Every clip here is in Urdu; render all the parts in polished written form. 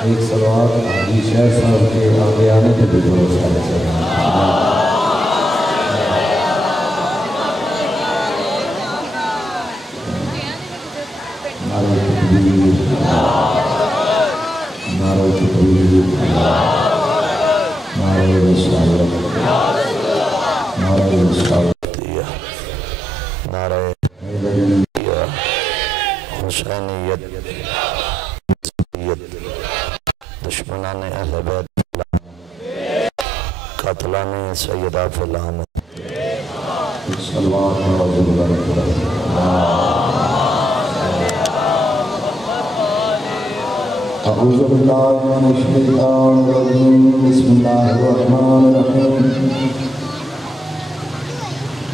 ایک صلوات حاجی شہر صاحب کے آگے آنے کے بھی درست ہے نعرہ تکبیر نعرہ تکبیر نعرہ رسالت نعرہ رسالت نعرہ حسینیت دشمنان اہل بیت قاتلان سیدہ فلان صلوات اعوذ باللہ من الشیطان الرجیم بسم اللہ الرحمن الرحیم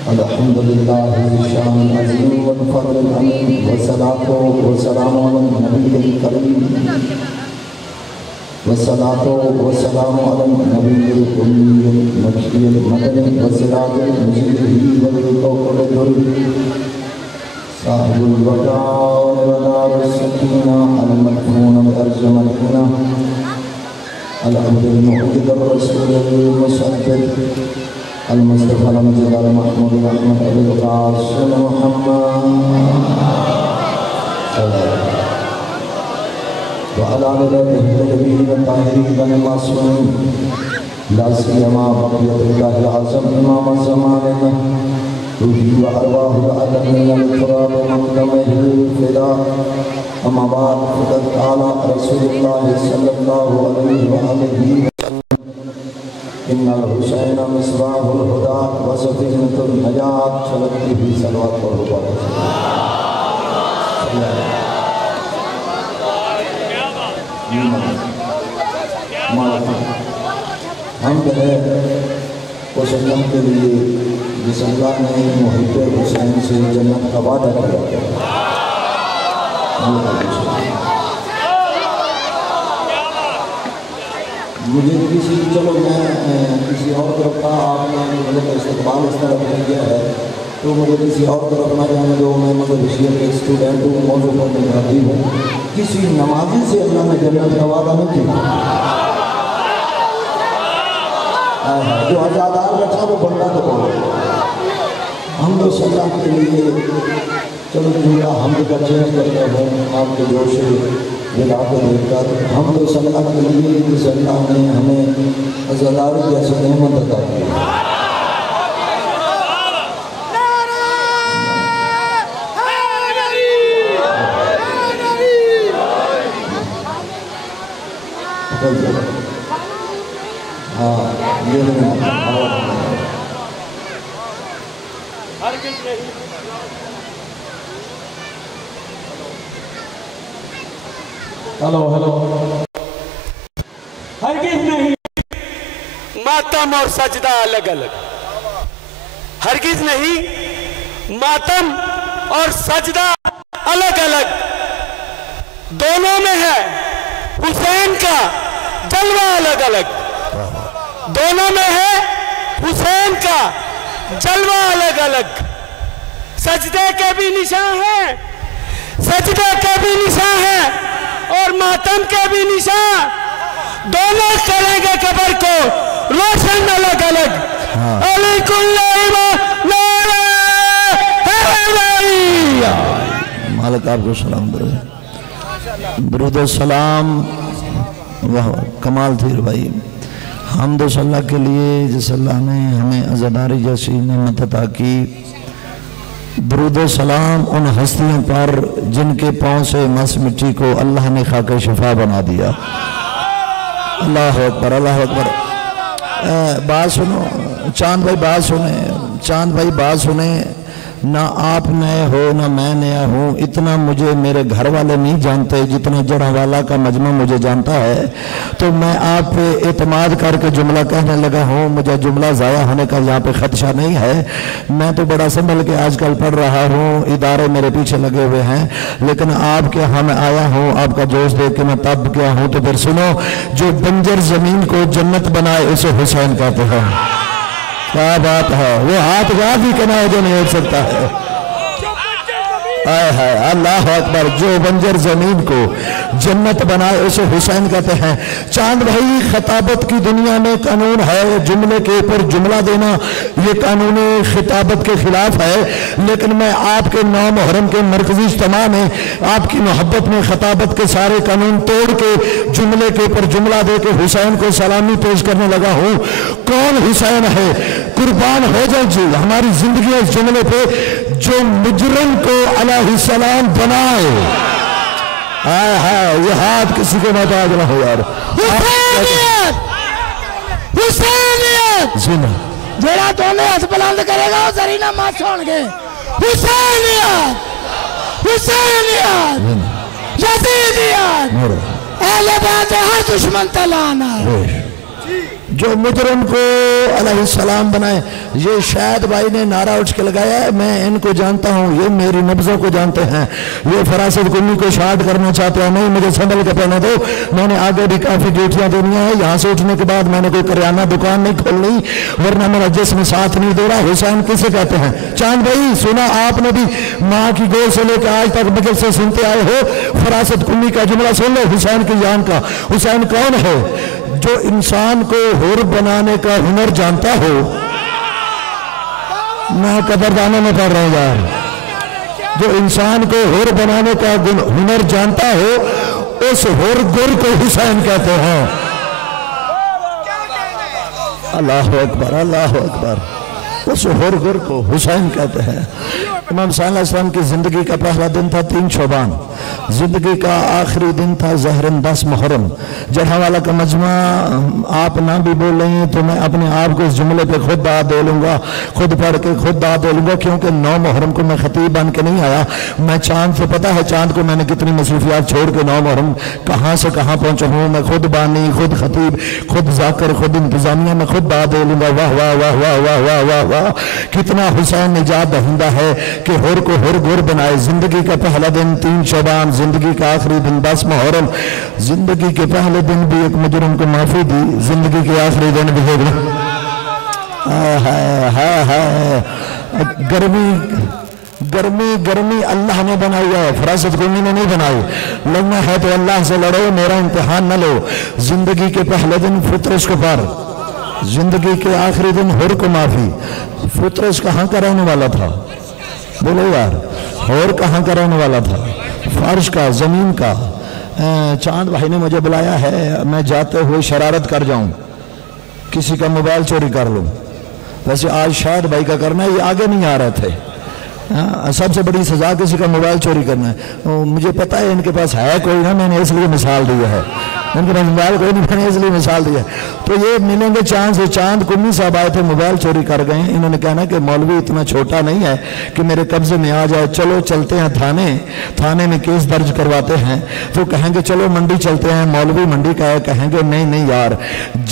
الحمدللہ شان عظیم والفضل العظیم والصلاة والسلام علی النبی الکریم والصلاة والسلام على النبي الأمي المكي المدني والسراج المجيد والكوكب الدري صاحب الوقار ونار السكينة المدفون بأرجم الحنى العبد المحدد الرسول المصدق المصطفى المجد المحمود الأحمد القاسم محمد وعلى آله الطيبين الطاهرين المعصومين لا سيما بقية الله العظيم إمام زماننا روحي وأرواح العالمين التراب مقدمه الفداء أما بعد فقد قال رسول الله صلى الله عليه وآله وسلم إن الحسين مصباح الهدى وسفينة النجاة شلت به صلوات الله ہم ہے اس اللہ کے لیے جس اللہ نے محب حسین سے جنت کا وعدہ کیا مجھے چلو میں کسی اور طرف کا آپ نے مجھے استقبال اس طرح کر دیا ہے تو مجھے کسی اور طرف نہ جانے دو میں مطلب شیعہ کے اسٹوڈنٹ ہوں موضوع پر نگرانی ہوں کسی نمازی سے اللہ نے جنت کا وعدہ نہیں کیا جو آزادار بیٹھا وہ بندہ تو بولو ہم لوگ اللہ کے لیے چلو جملہ حمد کا چینج کرتے ہیں آپ کے جوش ملا کو دیکھ کر ہم لوگ اللہ کے لیے جس اللہ نے ہمیں آزاداری جیسے نعمت عطا کی ہرگز نہیں ماتم اور سجدہ الگ الگ ہرگز نہیں ماتم اور سجدہ الگ الگ دونوں میں ہے حسین کا جلوہ الگ الگ دونوں میں ہے حسین کا جلوہ الگ الگ. سجدے کے بھی نشان ہیں، سجدے کے بھی نشان ہیں اور ماتم کے بھی نشان. دونوں کریں گے قبر کو روشن الگ الگ. علی کل امام مالک آپ کو سلام درود. درود و سلام. واہ کمال تھی بھائی. حمد و صلاح کے لیے جس اللہ نے ہمیں عزاداری جیسی نعمت عطا کی. درود و سلام ان ہستیوں پر جن کے پاؤں سے مس مٹی کو اللہ نے خاک شفا بنا دیا. اللہ اکبر اللہ اکبر. بات سنو چاند بھائی، بات سنیں چاند بھائی، بات سنیں. نہ آپ نئے ہو نہ میں نیا ہوں. اتنا مجھے میرے گھر والے نہیں جانتے جتنا جڑھوالا کا مجمع مجھے جانتا ہے. تو میں آپ پہ اعتماد کر کے جملہ کہنے لگا ہوں. مجھے جملہ ضائع ہونے کا یہاں پہ خدشہ نہیں ہے. میں تو بڑا سنبھل کے آج کل پڑھ رہا ہوں، ادارے میرے پیچھے لگے ہوئے ہیں، لیکن آپ کے ہاں میں آیا ہوں. آپ کا جوش دیکھ کے میں تب کیا ہوں. تو پھر سنو، جو بنجر زمین کو جنت بنائے اسے حسین کہتے ہیں. کیا بات ہے. وہ ہاتھ گاہ بھی کنائے جو نہیں اٹھ سکتا ہے. اللہ اکبر. جو بنجر زمین کو جنت بنائے اسے حسین کہتے ہیں. چاند بھائی، خطابت کی دنیا میں قانون ہے جملے کے اوپر جملہ دینا. یہ قانون خطابت کے خلاف ہے، لیکن میں آپ کے 9 محرم کے مرکزی اجتماع میں آپ کی محبت میں خطابت کے سارے قانون توڑ کے جملے کے اوپر جملہ دے کے حسین کو سلامی پیش کرنے لگا ہوں. کون حسین ہے؟ قربان ہو جائے جی ہماری زندگی اس جملے پہ. جو مجرم کو علیہ السلام بنائے. یہ ہاتھ کسی کے محتاج نہ ہو یار. حسینیت حسینیت جیڑا دونوں ہاتھ بلند کرے گا وہ زرینہ مات چھوڑ گے. حسینیت حسینیت یزیدیت اہل بیت ہر دشمن تلانا. جو مجرم کو علیہ السلام بنائے. یہ شاید بھائی نے نعرہ اٹھ کے لگایا ہے. میں ان کو جانتا ہوں، یہ میری نبضوں کو جانتے ہیں. یہ فراست کنی کو شارٹ کرنا چاہتے ہیں. نہیں، مجھے سنبھل کے پہنے دو. میں نے آگے بھی کافی ڈیوٹیاں دینی ہیں. یہاں سے اٹھنے کے بعد میں نے کوئی کریانہ دکان نہیں کھولنی، ورنہ میرا جسم ساتھ نہیں دے رہا. حسین کسے کہتے ہیں؟ چاند بھائی سنا آپ نے بھی ماں کی گود سے لے کے آج تک بغل سے سنتے آئے ہو. فراست کنی کا جملہ سن لو حسین کی جان کا. حسین کون ہے؟ جو انسان کو حر بنانے کا ہنر جانتا ہو. میں قدردانوں میں پڑھ رہا ہوں یار. جو انسان کو حر بنانے کا ہنر جانتا ہو اس حر گر کو حسین کہتے ہیں. اللہ اکبر اللہ اکبر. اس حر گر کو حسین کہتے ہیں. امام صلی اللہ علیہ وسلم کی زندگی کا پہلا دن تھا 3 شعبان. زندگی کا آخری دن تھا ظہرن 10 محرم. جڑھوالا کا مجمع آپ نہ بھی بول رہی ہیں تو میں اپنے آپ کو اس جملے پہ خود دعا دے لوں گا، خود پڑھ کے خود دعا دے لوں گا، کیونکہ 9 محرم کو میں خطیب بن کے نہیں آیا. میں چاند سے پتہ ہے چاند کو میں نے کتنی مصروفیات چھوڑ کے 9 محرم کہاں سے کہاں پہنچا ہوں. میں خود بانی، خود خطیب، خود ذاکر، خود انتظامیہ. میں خود دعا دے لوں گا. واہ واہ واہ واہ واہ واہ واہ واہ. کتنا حسین نجات دہندہ ہے کہ حر کو حر گر بنائے. زندگی کا پہلا دن 3 شعبان، زندگی کا آخری دن 10 محرم. زندگی کے پہلے دن بھی ایک مجرم کو معافی دی، زندگی کے آخری دن بھی ایک گرمی اللہ نے بنائی ہے، فراست کنی نے نہیں بنائی. لڑنا ہے تو اللہ سے لڑو، میرا امتحان نہ لو. زندگی کے پہلے دن فطرس کو پر، زندگی کے آخری دن حر کو معافی. فطرس کہاں کا رہنے والا تھا؟ بولو یار. حر کہاں کا رہنے والا تھا؟ فرش کا، زمین کا. چاند بھائی نے مجھے بلایا ہے، میں جاتے ہوئے شرارت کر جاؤں، کسی کا موبائل چوری کر لوں. ویسے آج شاید بھائی کا کرنا ہے، یہ آگے نہیں آ رہے تھے. سب سے بڑی سزا کسی کا موبائل چوری کرنا ہے. مجھے پتا ہے ان کے پاس ہے کوئی نا، میں نے اس لیے مثال دی ہے. ان کے پاس موبائل کوئی نہیں، میں نے اس لیے مثال دی ہے. تو یہ ملیں گے چاند سے. چاند کنی صاحب آئے تھے، موبائل چوری کر گئے. انہوں نے کہنا کہ مولوی اتنا چھوٹا نہیں ہے کہ میرے قبضے میں آ جائے، چلو چلتے ہیں تھانے میں کیس درج کرواتے ہیں. تو کہیں گے چلو منڈی چلتے ہیں. مولوی منڈی کا ہے، کہیں گے نہیں یار،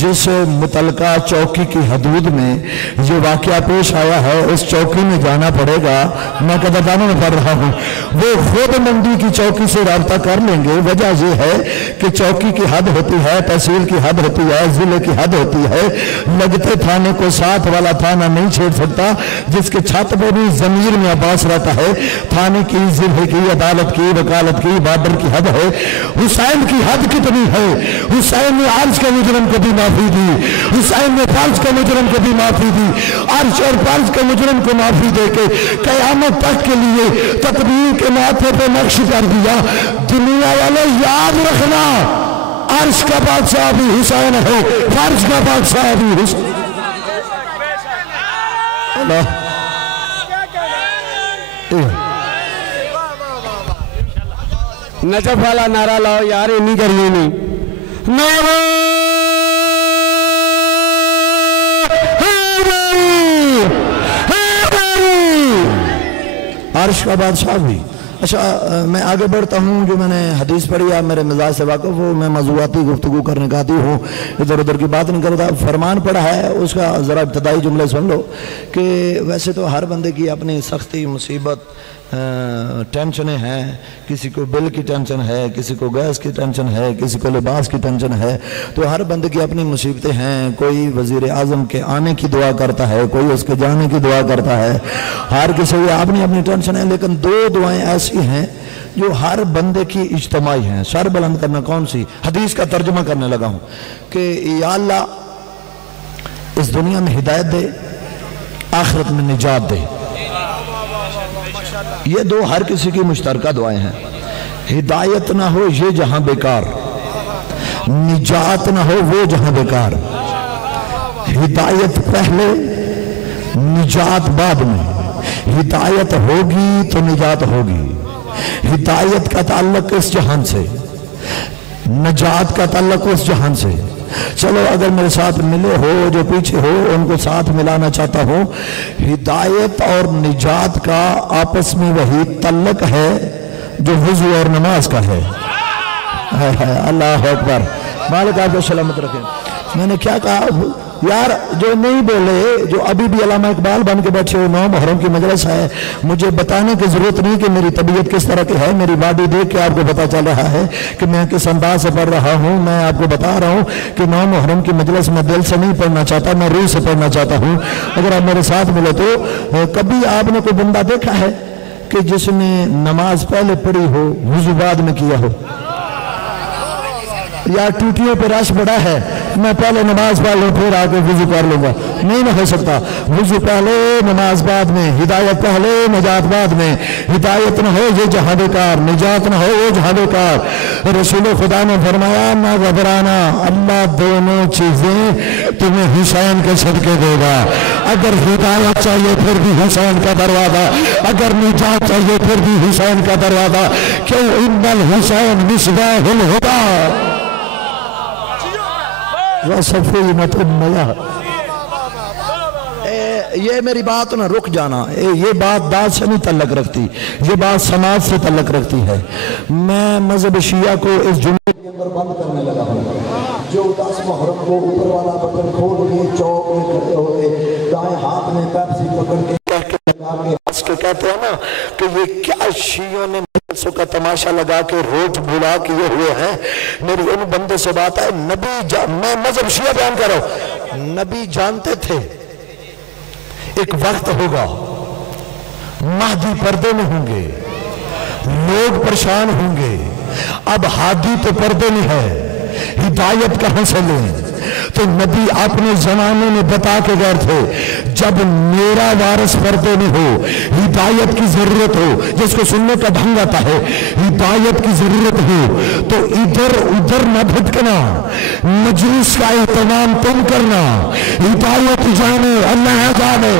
جس متعلقہ چوکی کی حدود میں یہ واقعہ پیش آیا ہے اس چوکی میں جانا پڑے گا. میں قدردانوں میں پڑھ رہا ہوں. وہ خود منڈی کی چوکی سے رابطہ کر لیں گے. وجہ یہ ہے کہ چوکی کی حد ہوتی ہے، تحصیل کی حد ہوتی ہے، ضلع کی حد ہوتی ہے، لگتے تھانے کو ساتھ والا تھانہ نہیں چھیڑ سکتا، جس کے چھت پہ بھی ضمیر میں عباس رہتا ہے۔ تھانے کی، ضلع کی، عدالت کی، وکالت کی، بارڈر کی حد ہے۔ حسین کی حد کتنی ہے؟ حسین نے عرش کے مجرم کو بھی معافی دی، حسین نے فرض کے مجرم کو بھی معافی دی، عرش اور فرض کے مجرم کو معافی دے کے قیامت تک کے لیے تقدیر کے ماتھے پہ نقش کر دیا۔ دنیا والے یاد رکھنا، عرش کا بادشاہ بھی حسین ہے، فرض کا بادشاہ بھی حسین۔ اللہ نجف والا نعرہ لاؤ یار، انہی کریے نہیں نعرہ عرش کا بادشاہ بھی۔ اچھا میں آگے بڑھتا ہوں، جو میں نے حدیث پڑھی، آپ میرے مزاج سے واقف ہو، میں موضوعاتی گفتگو کرنے کا عادی ہوں، ادھر ادھر کی بات نہیں کرتا۔ فرمان پڑھا ہے، اس کا ذرا ابتدائی جملے سن لو کہ ویسے تو ہر بندے کی اپنی سختی، مصیبت، ٹینشنیں ہیں، کسی کو بل کی ٹینشن ہے، کسی کو گیس کی ٹینشن ہے، کسی کو لباس کی ٹینشن ہے، تو ہر بندے کی اپنی مصیبتیں ہیں۔ کوئی وزیر اعظم کے آنے کی دعا کرتا ہے، کوئی اس کے جانے کی دعا کرتا ہے، ہر کسی کی اپنی اپنی ٹینشن ہے، لیکن دو دعائیں ایسی ہیں جو ہر بندے کی اجتماعی ہیں۔ سر بلند کرنا کون سی؟ حدیث کا ترجمہ کرنے لگا ہوں کہ یا اللہ اس دنیا میں ہدایت دے، آخرت میں نجات دے۔ یہ دو ہر کسی کی مشترکہ دعائیں ہیں۔ ہدایت نہ ہو یہ جہاں بیکار، نجات نہ ہو وہ جہاں بیکار۔ ہدایت پہلے، نجات بعد میں۔ ہدایت ہوگی تو نجات ہوگی۔ ہدایت کا تعلق اس جہان سے، نجات کا تعلق اس جہان سے۔ چلو اگر میرے ساتھ ملے ہو، جو پیچھے ہو ان کو ساتھ ملانا چاہتا ہوں، ہدایت اور نجات کا آپس میں وہی تعلق ہے جو وضو اور نماز کا ہے۔ اللہ اکبر، مالک آپ کو سلامت رکھیں۔ میں نے کیا کہا یار، جو نہیں بولے، جو ابھی بھی علامہ اقبال بن کے بیٹھے ہو، 9 محرم کی مجلس ہے، مجھے بتانے کی ضرورت نہیں کہ میری طبیعت کس طرح کی ہے، میری باڈی دیکھ کے آپ کو پتا چل رہا ہے کہ میں کس انداز سے پڑھ رہا ہوں۔ میں آپ کو بتا رہا ہوں کہ 9 محرم کی مجلس میں دل سے نہیں پڑھنا چاہتا، میں روح سے پڑھنا چاہتا ہوں۔ اگر آپ میرے ساتھ ملے تو کبھی آپ نے کوئی بندہ دیکھا ہے کہ جس نے نماز پہلے پڑھی ہو، وضو بعد میں کیا ہو؟ یا ٹوٹیوں پہ رش بڑا ہے، میں پہلے نماز پڑھ لوں پھر آ کے وضو کر لوں گا؟ نہیں نہ ہو سکتا۔ وضو پہلے، نماز بعد میں، ہدایت پہلے، نجات بعد میں۔ ہدایت نہ ہو یہ جہاں بیکار، نجات نہ ہو وہ جہاں بیکار۔ رسول خدا نے فرمایا نہ گھبرانا، اللہ دونوں چیزیں تمہیں حسین کے صدقے دے گا۔ اگر ہدایت چاہیے پھر بھی حسین کا دروازہ، اگر نجات چاہیے پھر بھی حسین کا دروازہ۔ کیوں؟ ان الحسین مصباح الہدی وصفینۃ النجاۃ۔ یہ میری بات نہ رک جانا، یہ بات داد سے نہیں تعلق رکھتی، یہ بات سماج سے تعلق رکھتی ہے۔ میں مذہب شیعہ کو اس جملے کے اندر بند کرنے لگا ہوں۔ جو 10 محرم کو اوپر والا بٹن کھول کے چوک میں کھڑے ہوئے، دائیں ہاتھ میں پیپسی پکڑ کے ہنس کے کہتے ہیں نا کہ یہ کیا شیعوں نے مجلسوں کا تماشا لگا کے روٹ بھولا کیے ہوئے ہیں۔ میری ان بندے سے بات ہے، نبی میں مذہب شیعہ بیان کر رہا ہوں، نبی جانتے تھے ایک وقت ہوگا مہدی پردے میں ہوں گے، لوگ پریشان ہوں گے۔ اب ہادی تو پردے میں ہے، ہدایت کہاں سے لیں؟ تو نبی اپنے زمانے میں بتا کے گئے تھے جب میرا وارث پردے میں ہو، ہدایت کی ضرورت ہو، جس کو سننے کا ڈھنگ آتا ہے، ہدایت کی ضرورت ہو تو ادھر ادھر نہ بھٹکنا، مجلس کا اہتمام تم کرنا، ہدایت جانے اللہ جانے۔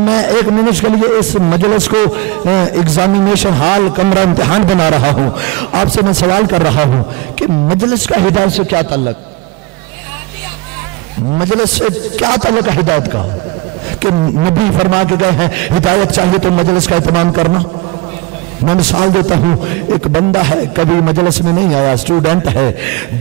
میں ایک منٹ کے لیے اس مجلس کو ایگزامینیشن ہال، کمرہ امتحان بنا رہا ہوں۔ آپ سے میں سوال کر رہا ہوں کہ مجلس کا ہدایت سے کیا تعلق؟ مجلس سے کیا تعلق ہے ہدایت کا؟ کہ نبی فرما کے گئے ہیں ہدایت چاہیے تو مجلس کا اہتمام کرنا۔ میں مثال دیتا ہوں، ایک بندہ ہے کبھی مجلس میں نہیں آیا، اسٹوڈنٹ ہے،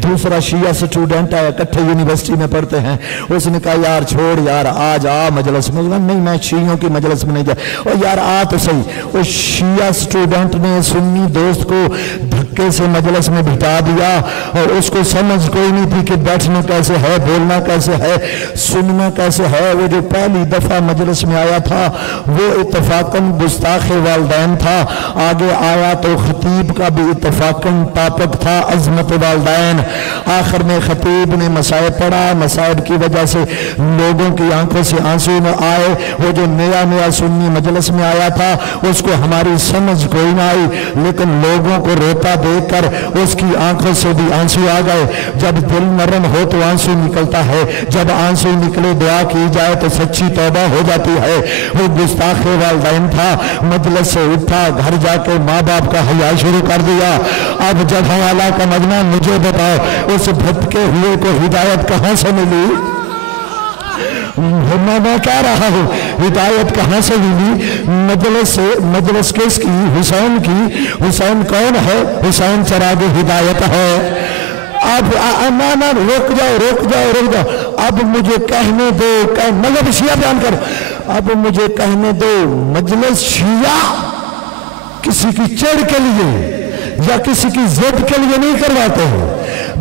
دوسرا شیعہ اسٹوڈنٹ ہے، اکٹھے یونیورسٹی میں پڑھتے ہیں، اس نے کہا یار چھوڑ یار آج آ مجلس میں، نہیں میں شیعوں کی مجلس میں نہیں جا، اور یار آ تو صحیح۔ اس شیعہ اسٹوڈنٹ نے سنی دوست کو دھکے سے مجلس میں بٹھا دیا، اور اس کو سمجھ کوئی نہیں تھی کہ بیٹھنا کیسے ہے، بولنا کیسے ہے، سننا کیسے ہے۔ وہ جو پہلی دفعہ مجلس میں آیا تھا وہ اتفاقاً گستاخ والدین تھا، آگے آیا تو خطیب کا بھی اتفاقاً ٹاپک تھا عظمت والدین۔ آخر میں خطیب نے مسائب پڑھا، مسائب کی وجہ سے لوگوں کی آنکھوں سے آنسو نہ آئے۔ وہ جو نیا سنی مجلس میں آیا تھا اس کو ہماری سمجھ کوئی نہ آئی، لیکن لوگوں کو روتا دیکھ کر اس کی آنکھوں سے بھی آنسو آ گئے۔ جب دل نرم ہو تو آنسو نکلتا ہے، جب آنسو نکلے دعا کی جائے تو سچی توبہ ہو جاتی ہے۔ وہ گستاخ والدین تھا، مجلس سے اٹھا، گھر جا کے ماں باپ کا حیا شروع کر دیا۔ اب جب حوالہ کا مجمع، مجھے بتاؤ اس بھٹکے ہوئے کو ہدایت کہاں سے ملی؟ میں کہہ رہا ہوں ہدایت کہاں سے ملی؟ مجلس کس کی؟ حسین کی۔ حسین کون ہے؟ حسین چراغ ہدایت ہے۔ اب نہ رک جاؤ، اب مجھے کہنے دو، مذہب شیعہ بیان کر، اب مجھے کہنے دو مجلس شیعہ کسی کی چڑ کے لیے یا کسی کی ضد کے لیے نہیں کرواتے ہیں،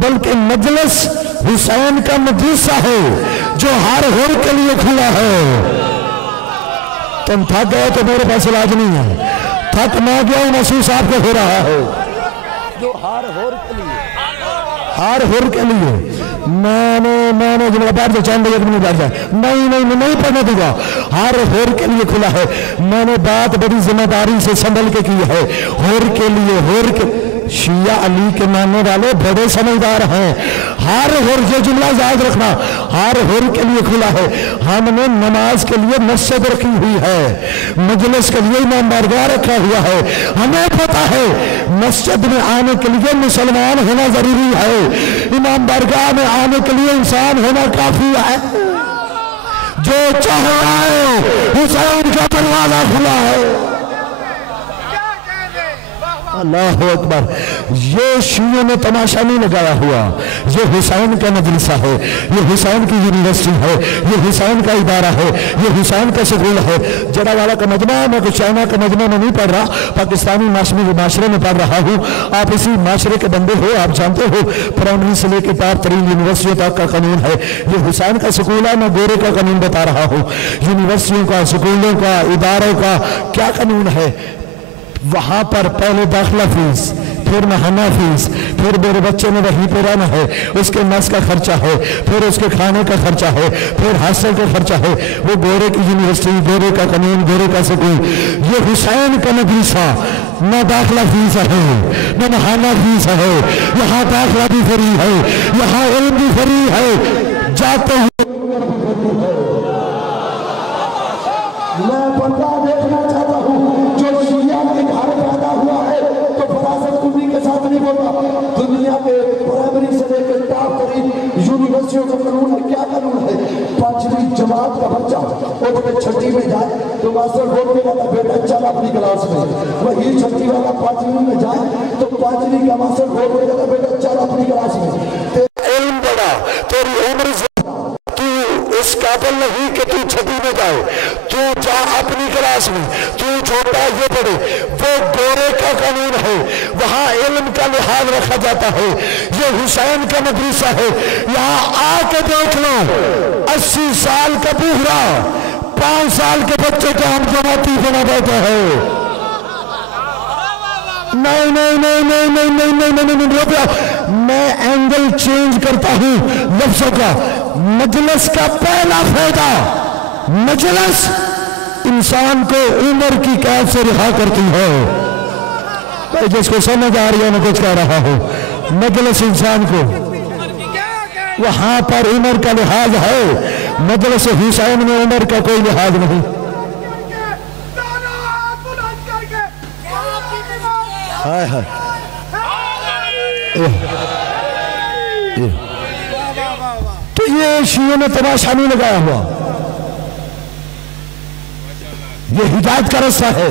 بلکہ مجلس حسین کا مدرسہ ہے جو ہر ہر کے لیے کھلا ہے۔ تم تھک گئے تو میرے پاس علاج نہیں ہے، تھک نہ گیا محسوس آپ کو ہو رہا ہے، جو ہر ہر کے لیے، ہر ہر کے لیے میں نے جنگلہ بیٹھ جائے، چاند ایک منٹ بیٹھ جائے، نہیں پڑھنے دوں گا، ہر ہر کے لیے کھلا ہے۔ میں نے بات بڑی ذمہ داری سے سنبھل کے کی ہے، ہر کے لیے، ہر کے شیعہ علی کے ماننے والے بڑے سمجھدار ہیں، ہر ہر یہ جملہ یاد رکھنا، ہر ہر کے لیے کھلا ہے۔ ہم نے نماز کے لیے مسجد رکھی ہوئی ہے، مجلس کے لیے امام بارگاہ رکھا ہوا ہے، ہمیں پتہ ہے مسجد میں آنے کے لیے مسلمان ہونا ضروری ہے، امام بارگاہ میں آنے کے لیے انسان ہونا کافی ہے۔ جو چاہے آئے، حسین کا دروازہ کھلا ہے۔ اللہ اکبر۔ یہ شیعوں نے تماشا نہیں لگایا ہوا، یہ حسین کا مدرسہ ہے، یہ حسین کی یونیورسٹی ہے، یہ حسین کا ادارہ ہے، یہ حسین کا سکول ہے۔ جڑا والا کا مجمع، میں کچھ چائنا کا مجمع میں نہیں پڑھ رہا، پاکستانی معاشرے میں پڑھ رہا ہوں۔ آپ اسی معاشرے کے بندے ہو، آپ جانتے ہو پرائمری سے لے کے ٹاپ ترین یونیورسٹیوں تک کا قانون ہے، یہ حسین کا سکول ہے۔ میں گورے کا قانون بتا رہا ہوں، یونیورسٹیوں کا، سکولوں کا، اداروں کا کیا قانون ہے۔ وہاں پر پہلے داخلہ فیس، پھر مہانہ فیس، پھر میرے بچے نے وہیں پہ رہنا ہے، اس کے میس کا خرچہ ہے، پھر اس کے کھانے کا خرچہ ہے، پھر ہاسٹل کا خرچہ ہے۔ وہ گورے کی یونیورسٹی، گورے کا قانون، گورے کا سکول۔ یہ حسین کا مدرسہ، نہ داخلہ فیس ہے نہ مہانہ فیس ہے، یہاں داخلہ بھی فری ہے، یہاں علم بھی فری ہے، جاتے ہیں۔ میں بندہ دیکھنا چاہتا ہوں جو شیعہ کے گھر پیدا ہوا ہے تو فراست کنی کے ساتھ نہیں بولتا۔ دنیا کے پرائمری سے لے کے ٹاپ ترین یونیورسٹیوں کا قانون ہے، کیا قانون ہے؟ پانچویں جماعت کا بچہ وہ بڑے چھٹی میں جائے تو ماسٹر بول کے کہتا بیٹا چل اپنی کلاس میں، وہی چھٹی والا پانچویں میں جائے تو پانچویں کا ماسٹر بول کے کہتا بیٹا چل اپنی کلاس میں۔ علم بڑا، تیری عمر تو اس قابل نہیں کہ تو چھٹی میں جائے، تو جا اپنی کلاس میں، تو چھوٹا یہ پڑھے۔ وہ گورے کا قانون ہے، وہاں علم کا لحاظ رکھا جاتا ہے۔ یہ حسین کا مدرسہ ہے، یہاں آ کے دیکھ لو 80 سال کا بوڑھا 5 سال کے بچے کو ہم جماعتی بنا بیٹھے ہیں۔ میں اینگل چینج کرتا ہوں لفظوں کا۔ مجلس کا پہلا فائدہ، مجلس انسان کو عمر کی قید سے رہا کرتی ہے۔ جس کو سمجھ آ رہی ہے میں کچھ کہہ رہا ہوں، مجلس انسان کو وہاں پر عمر کا لحاظ ہے، مجلس حسین میں عمر کا کوئی لحاظ نہیں۔ ہائے ہائے، تو یہ شیعوں نے تماشا نہیں لگایا ہوا، یہ ہدایت کا رستہ ہے۔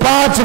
5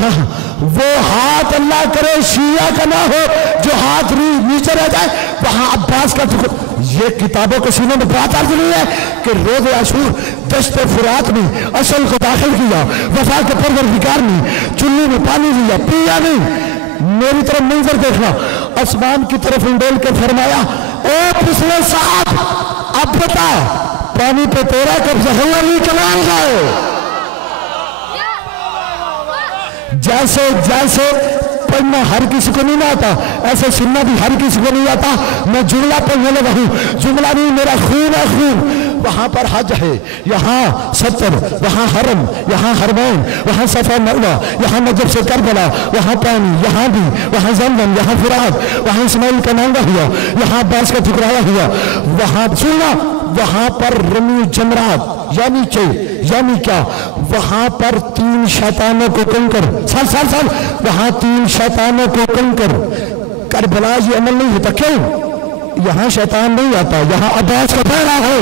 وہاں وہ ہاتھ اللہ کرے شیعہ کا نہ ہو جو ہاتھ نیچے رہ جائے، وہاں عباس کا ٹکڑا. یہ کتابوں کے سینے میں بات عرض نہیں ہے کہ روز عاشور دشت فرات میں اصل کو داخل کیا، وفا کے پروردگار نے چلی میں پانی لیا، پیا نہیں. میری طرف منظر دیکھنا، آسمان کی طرف انڈول کے فرمایا اے پچھلے صاحب اب بتا پانی پہ تیرا قبضہ ہے علی کلام گائے. جیسے جیسے پڑھنا ہر کسی کو نہیں آتا ایسے سننا بھی ہر کسی کو نہیں آتا. میں جملہ پڑھنے لگا ہوں، جملہ نہیں میرا خون ہے خون. وہاں پر حج ہے، یہاں 70، وہاں حرم، یہاں حرمین، وہاں صفا مروہ، یہاں نجف سے کربلا، وہاں پانی، یہاں بھی، وہاں زمزم، یہاں فرات، وہاں اسماعیل کا نانگا ہوا، یہاں عباس کا ٹھکرایا ہوا. وہاں سننا وہاں پر رمی جمرات یعنی کیا، وہاں پر 3 شیطانوں کو کنکر سال وہاں 3 شیطانوں کو کنکر. کربلا یہ عمل نہیں ہوتا. کیوں؟ یہاں شیطان نہیں آتا، یہاں عباس کا پیرا ہے،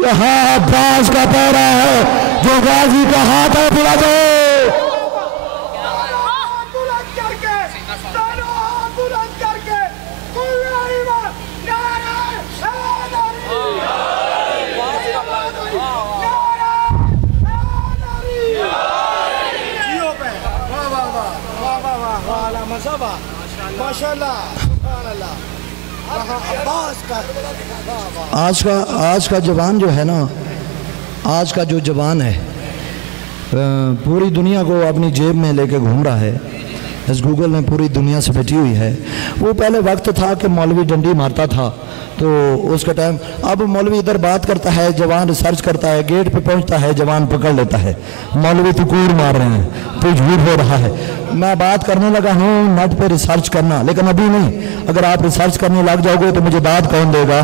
یہاں عباس کا پیرا ہے. جو غازی کا ہاتھ ہے بلا دو. آج کا جوان جو ہے نا، آج کا جو جوان ہے پوری دنیا کو اپنی جیب میں لے کے گھوم رہا ہے. اس گوگل نے پوری دنیا سے پھٹی ہوئی ہے. وہ پہلے وقت تھا کہ مولوی ڈنڈی مارتا تھا تو اس کا ٹائم، اب مولوی ادھر بات کرتا ہے، جوان ریسرچ کرتا ہے، گیٹ پہ پہنچتا ہے، جوان پکڑ لیتا ہے. مولوی تو کوڑ مار رہے ہیں، تو جھوٹ ہو رہا ہے. میں بات کرنے لگا ہوں نیٹ پہ ریسرچ کرنا، لیکن ابھی نہیں. اگر آپ ریسرچ کرنے لگ جاؤ گے تو مجھے بات کون دے گا؟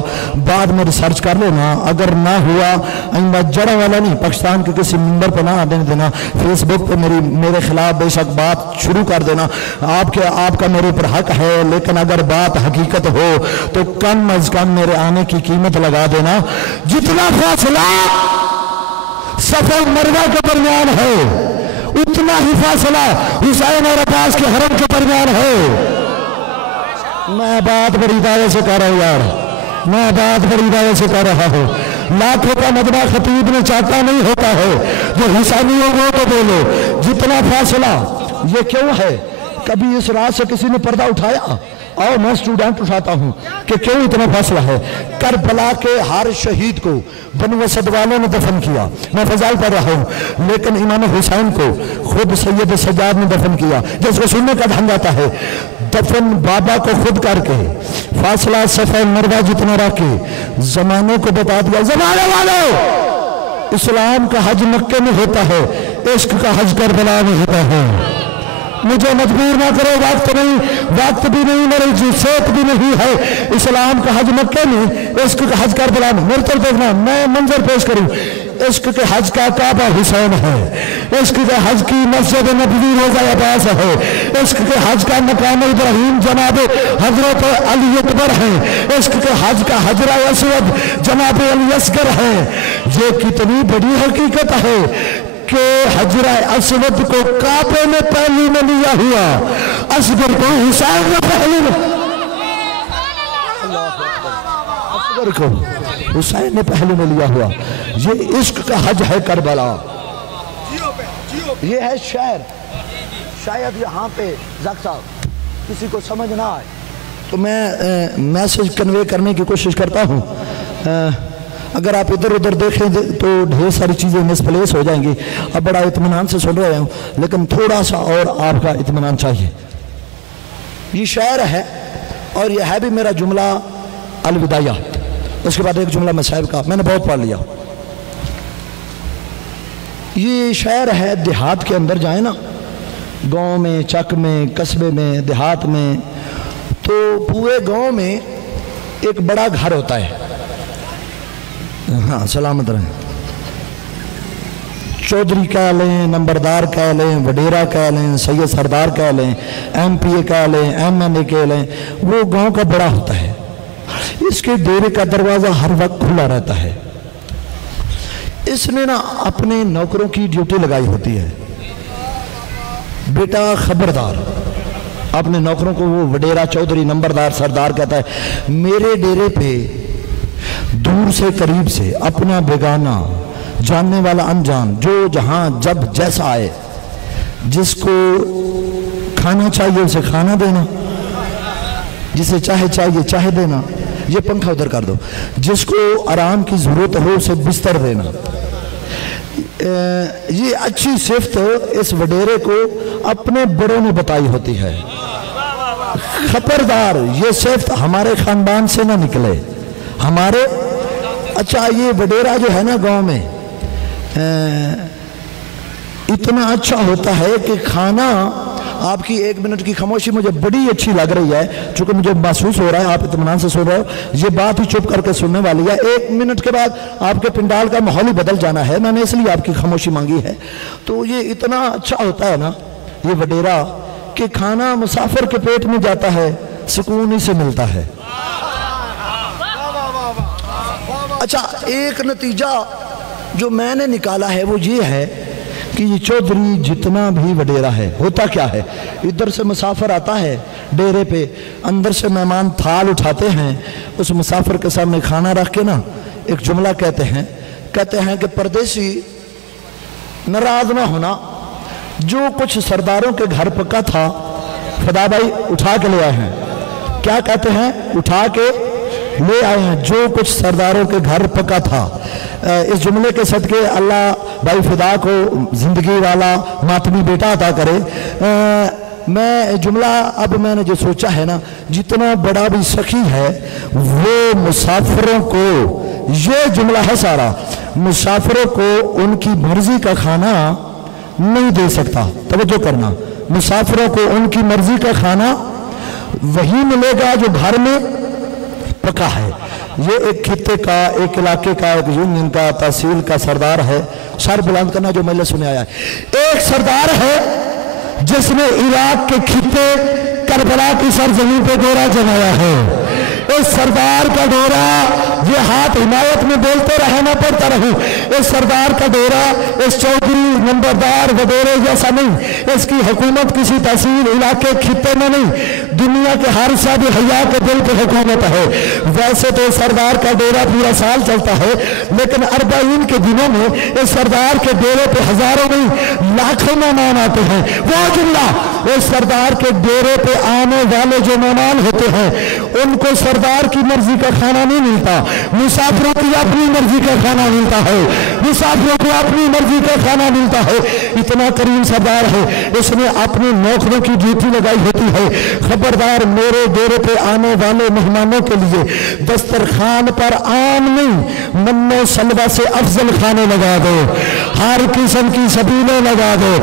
بعد میں ریسرچ کر لینا. اگر نہ ہوا آئندہ جڑوں والا نہیں، پاکستان کے کسی ممبر پہ نہ آنے دینا، فیس بک پہ میرے خلاف بے شک بات شروع کر دینا. آپ کا میرے پر حق ہے، لیکن اگر بات حقیقت ہو تو کم از کم میرے آنے کی قیمت لگا دینا. جتنا فاصلہ صفا مروہ کے درمیان ہے اتنا ہی فاصلہ حسین اور عباس کے حرم کے درمیان ہے. میں بات بڑی دعوے سے کر رہا ہوں یار، میں بات بڑی دعوے سے کر رہا ہوں. لاکھوں کا مجمع خطیب نے چاہتا نہیں ہوتا ہے جو حسینی ہو وہ تو بولو. جتنا فاصلہ یہ کیوں ہے؟ کبھی اس رات سے کسی نے پردہ اٹھایا؟ آؤ میں سٹوڈنٹ اٹھاتا ہوں کہ کیوں اتنا فاصلہ ہے. کربلا کے ہر شہید کو بنو اسد والوں نے دفن کیا، میں فضائل پڑھ رہا ہوں، لیکن امام حسین کو خود سید سجاد نے دفن کیا. جس کو سننے کا ڈھنگ آتا ہے، دفن بابا کو خود کر کے فاصلہ صفا مروہ جتنا رکھ کے زمانوں کو بتا دیا، زمانے والوں اسلام کا حج مکے میں ہوتا ہے، عشق کا حج کربلا میں ہوتا ہے. مجھے مجبور نہ کرو، وقت نہیں، وقت بھی نہیں، میری جسیت بھی نہیں ہے. اسلام کا حج مکے میں، عشق کا حج کربلا میں. میرے طرف دیکھنا، میں منظر پیش کروں. عشق کے حج کا کعبہ حسین ہے، عشق کے حج کی مسجد نبوی روضہ عباس ہے، عشق کے حج کا مقام ابراہیم جناب حضرت علی اکبر ہے، عشق کے حج کا حجرہ اسود جناب علی اصغر ہے. یہ کتنی بڑی حقیقت ہے کہ حجرہ اسود کو کعبے میں پہلو میں لیا ہوا، اصغر کو حسین نے پہلو میں، اصغر کو حسین نے پہلو میں لیا ہوا. یہ عشق کا حج ہے کربلا. یہ ہے شعر. شاید یہاں پہ زک صاحب کسی کو سمجھ نہ آئے تو میں میسج کنوے کرنے کی کوشش کرتا ہوں. اگر آپ ادھر ادھر دیکھیں تو ڈھیر ساری چیزیں مسپلیس ہو جائیں گی. اب بڑا اطمینان سے سن رہے ہوں، لیکن تھوڑا سا اور آپ کا اطمینان چاہیے. یہ شعر ہے اور یہ ہے بھی میرا جملہ الوداعیہ. اس کے بعد ایک جملہ مصائب کا، میں نے بہت پڑھ لیا. یہ شعر ہے دیہات کے اندر جائیں نا، گاؤں میں، چک میں، قصبے میں، دیہات میں، تو پورے گاؤں میں ایک بڑا گھر ہوتا ہے. ہاں سلامت رہیں. چودھری کہہ لیں، نمبردار کہہ لیں، وڈیرا کہہ لیں، سید سردار کہہ لیں، ایم پی اے کہہ لیں، ایم این اے کہہ لیں، وہ گاؤں کا بڑا ہوتا ہے. اس کے ڈیرے کا دروازہ ہر وقت کھلا رہتا ہے. اس نے نا اپنے نوکروں کی ڈیوٹی لگائی ہوتی ہے. بیٹا خبردار، اپنے نوکروں کو وہ وڈیرا چودھری نمبردار سردار کہتا ہے، میرے ڈیرے پہ دور سے قریب سے اپنا بیگانہ، جاننے والا انجان، جو جہاں جب جیسا آئے، جس کو کھانا چاہیے اسے کھانا دینا، جسے چاہے چاہیے چاہے دینا، یہ پنکھا ادھر کر دو، جس کو آرام کی ضرورت ہو اسے بستر دینا۔ یہ اچھی صفت اس وڈیرے کو اپنے بڑوں نے بتائی ہوتی ہے۔ خبردار یہ صفت ہمارے خاندان سے نہ نکلے، ہمارے اچھا یہ وڈیرا جو ہے نا گاؤں میں اتنا اچھا ہوتا ہے کہ کھانا، آپ کی 1 منٹ کی خاموشی مجھے بڑی اچھی لگ رہی ہے، چونکہ مجھے محسوس ہو رہا ہے آپ اطمینان سے سن رہے ہو، یہ بات ہی چپ کر کے سننے والی ہے، 1 منٹ کے بعد آپ کے پنڈال کا ماحول ہی بدل جانا ہے، میں نے اس لیے آپ کی خاموشی مانگی ہے۔ تو یہ اتنا اچھا ہوتا ہے نا یہ وڈیرا کہ کھانا مسافر کے پیٹ میں جاتا ہے، سکون ہی سے ملتا ہے۔ اچھا ایک نتیجہ جو میں نے نکالا ہے وہ یہ ہے کہ یہ چودھری جتنا بھی وڈیرا ہے، ہوتا کیا ہے، ادھر سے مسافر آتا ہے ڈیرے پہ، اندر سے مہمان تھال اٹھاتے ہیں، اس مسافر کے سامنے کھانا رکھ کے نا ایک جملہ کہتے ہیں کہ پردیسی ناراض نہ ہونا، جو کچھ سرداروں کے گھر پکا تھا فدا بھائی اٹھا کے لے آئے ہیں۔ کیا کہتے ہیں؟ اٹھا کے لے آئے ہیں جو کچھ سرداروں کے گھر پکا تھا۔ اس جملے کے صدقے اللہ بھائی فدا کو زندگی والا ماتمی بیٹا عطا کرے۔ میں جملہ اب میں نے جو سوچا ہے نا، جتنا بڑا بھی سخی ہے وہ مسافروں کو، یہ جملہ ہے سارا، مسافروں کو ان کی مرضی کا کھانا نہیں دے سکتا۔ توجہ کرنا، مسافروں کو ان کی مرضی کا کھانا وہی ملے گا جو گھر میں پکا ہے۔ یہ ایک خطے کا، ایک علاقے کا، ایک یونین کا، تحصیل کا سردار ہے، سر بلند کرنا جو مجلس سنے آیا ہے۔ ایک سردار ہے جس نے عراق کے خطے کربلا کی سرزمین پہ ڈیرا جمایا ہے۔ اس سردار کا ڈیرا، یہ ہاتھ حمایت میں بولتے رہنا پڑتا رہوں، اس سردار کا ڈیرا اس چودھری نمبردار وڈیرے جیسا نہیں، اس کی حکومت کسی تحصیل علاقے خطے میں نہیں، دنیا کے ہر صاحب حیا کے دل پہ حکومت ہے۔ ویسے تو سردار کا ڈیرا پورا سال چلتا ہے، لیکن 40 کے دنوں میں اس سردار کے ڈیرے پہ ہزاروں نہیں لاکھوں مہمان آتے ہیں۔ وہ جملہ، اس سردار کے ڈیرے پہ آنے والے جو مہمان ہوتے ہیں ان کو سردار کی مرضی کا کھانا نہیں ملتا، مسافروں کی اپنی مرضی کا کھانا ملتا ہے، مسافروں کو اپنی مرضی کا کھانا ملتا ہے۔ اتنا کریم سردار ہے، اس نے اپنے نوکروں کی ڈیوٹی لگائی ہوتی ہے، خبردار میرے ڈیرے پہ آنے والے مہمانوں کے لیے دسترخوان پر عام نہیں، من و سلوہ سے افضل کھانے لگا دو، ہر قسم کی سبیلیں لگا دو،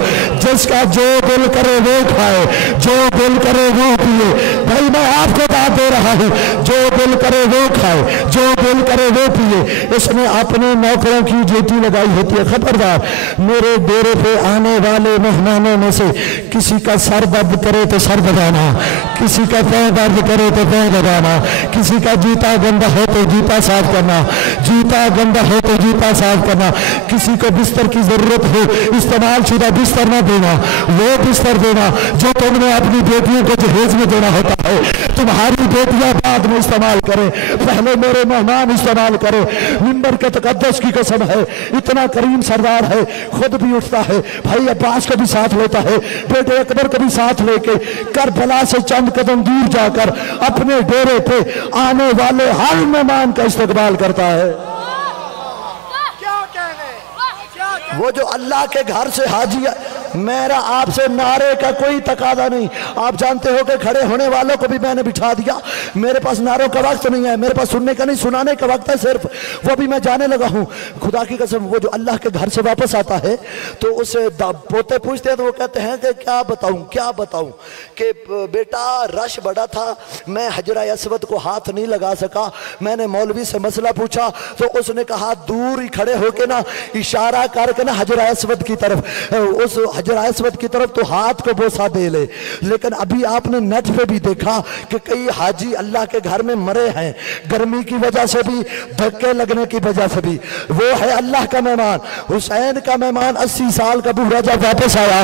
جس کا جو دل کرے وہ کھائے، جو دل کرے وہ پیے۔ بھائی میں آپ کو بات دے رہا ہوں، جو دل کرے وہ کھائے، جو دل کرے وہ پیے۔ اس نے اپنے نوکروں کی ڈیوٹی لگائی ہوتی ہے۔ خبردار میرے ڈیرے پہ آنے والے مہمانوں میں سے کسی کا سر درد کرے تو سر دبانا، کسی کا پیر درد کرے تو پیر دبانا، کسی کا جوتا گندا ہو تو جوتا صاف کرنا، جوتا گندا ہو تو جوتا صاف کرنا، کسی کو بستر کی ضرورت ہو استعمال شدہ بستر نہ دینا، وہ بستر دینا جو تم نے اپنی بیٹیوں کو جہیز میں دینا ہوتا ہے۔ تمہاری بیٹیاں بعد میں استعمال کریں، پہلے میرے مہمان استعمال کرے۔ منبر کے تقدس کی قسم ہے، اتنا کریم سردار ہے، خود بھی اٹھتا ہے، بھائی عباس کو بھی ساتھ لیتا ہے، بیٹے اکبر کو بھی ساتھ لے کے کربلا سے چند قدم دور جا کر اپنے ڈیرے پہ آنے والے ہر مہمان کا استقبال کرتا ہے۔ وہ جو اللہ کے گھر سے حاجی ہے، میرا آپ سے نعرے کا کوئی تقاضا نہیں، آپ جانتے ہو کہ کھڑے ہونے والوں کو بھی میں نے بٹھا دیا، میرے پاس نعروں کا وقت نہیں ہے، میرے پاس سننے کا نہیں سنانے کا وقت ہے صرف، وہ بھی میں جانے لگا ہوں۔ خدا کی قسم وہ جو اللہ کے گھر سے واپس آتا ہے تو اسے پوتے پوچھتے ہیں تو وہ کہتے ہیں کہ کیا بتاؤں کہ بیٹا رش بڑا تھا، میں حجرہ اسود کو ہاتھ نہیں لگا سکا، میں نے مولوی سے مسئلہ پوچھا تو اس نے کہا دور ہی کھڑے ہو کے نا اشارہ کر کے نا حجرہ اسود کی طرف، اس حجرہ اسود کی طرف تو ہاتھ کو بوسہ دے لے۔ لیکن ابھی آپ نے نیٹ پہ بھی دیکھا کہ کئی حاجی اللہ کے گھر میں مرے ہیں، گرمی کی وجہ سے بھی، دھکے لگنے کی وجہ سے بھی۔ وہ ہے اللہ کا مہمان، حسین کا مہمان 80 سال کا بوڑھا جب واپس آیا،